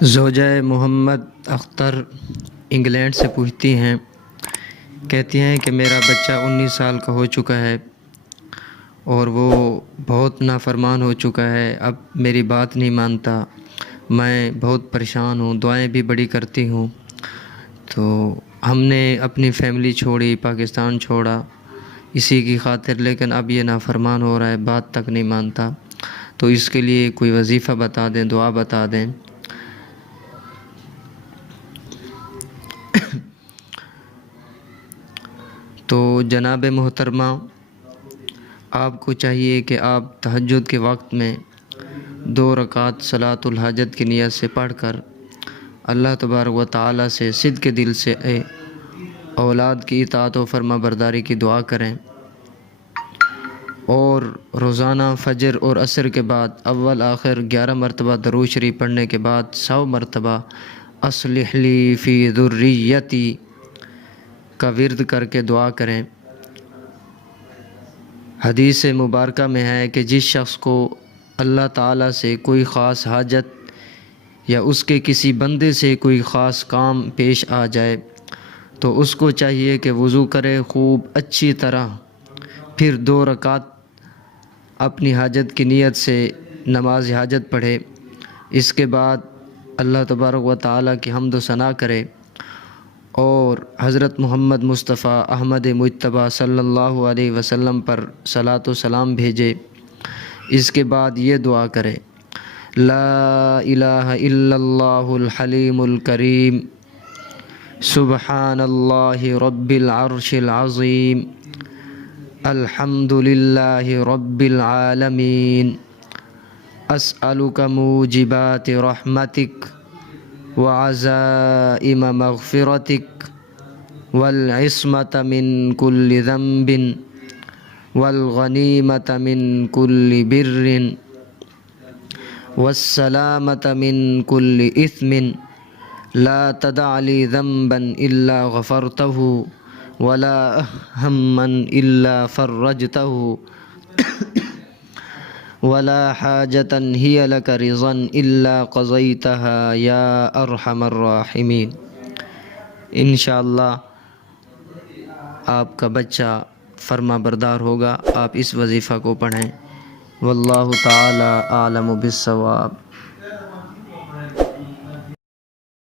زوجہ محمد اختر انگلینڈ سے پوچھتی ہیں، کہتی ہیں کہ میرا بچہ 19 سال کا ہو چکا ہے اور وہ بہت نافرمان ہو چکا ہے، اب میری بات نہیں مانتا، میں بہت پریشان ہوں، دعائیں بھی بڑی کرتی ہوں، تو ہم نے اپنی فیملی چھوڑی، پاکستان چھوڑا اسی کی خاطر، لیکن اب یہ نافرمان ہو رہا ہے، بات تک نہیں مانتا، تو اس کے لیے کوئی وظیفہ بتا دیں، دعا بتا دیں۔ تو جناب محترمہ، آپ کو چاہیے کہ آپ تہجد کے وقت میں 2 رکعت صلاۃ الحاجت کی نیت سے پڑھ کر اللہ تبارک و تعالیٰ سے صدق کے دل سے اولاد کی اطاعت و فرما برداری کی دعا کریں، اور روزانہ فجر اور عصر کے بعد اول آخر 11 مرتبہ درود شریف پڑھنے کے بعد 100 مرتبہ اصلح لی فی ذریتی کا ورد کر کے دعا کریں۔ حدیث مبارکہ میں ہے کہ جس شخص کو اللہ تعالیٰ سے کوئی خاص حاجت یا اس کے کسی بندے سے کوئی خاص کام پیش آ جائے تو اس کو چاہیے کہ وضو کرے خوب اچھی طرح، پھر 2 رکعت اپنی حاجت کی نیت سے نماز حاجت پڑھے، اس کے بعد اللہ تبارک و تعالیٰ کی حمد و ثنا کرے اور حضرت محمد مصطفیٰ احمد مجتبیٰ صلی اللہ علیہ وسلم پر صلاۃ و سلام بھیجے۔ اس کے بعد یہ دعا کرے، لا الہ الا اللہ الحلیم الکریم، سبحان اللہ رب العرش العظیم، الحمد للہ رب العالمین، اسألک موجبات رحمتک وعزائم مغفرتک والعصمۃ من کل ذنب والغنیمۃ من کل بر والسلامۃ من کل اثم، لا تدع لی ذنبا الا غفرتہ ولا ہما الا فرجتہ ولا حاجة هي لك رضا إلا قضيتها يا أرحم الراحمین۔ انشاءاللہ آپ کا بچہ فرما بردار ہوگا، آپ اس وظیفہ کو پڑھیں۔ واللہ تعالی اعلم بالصواب۔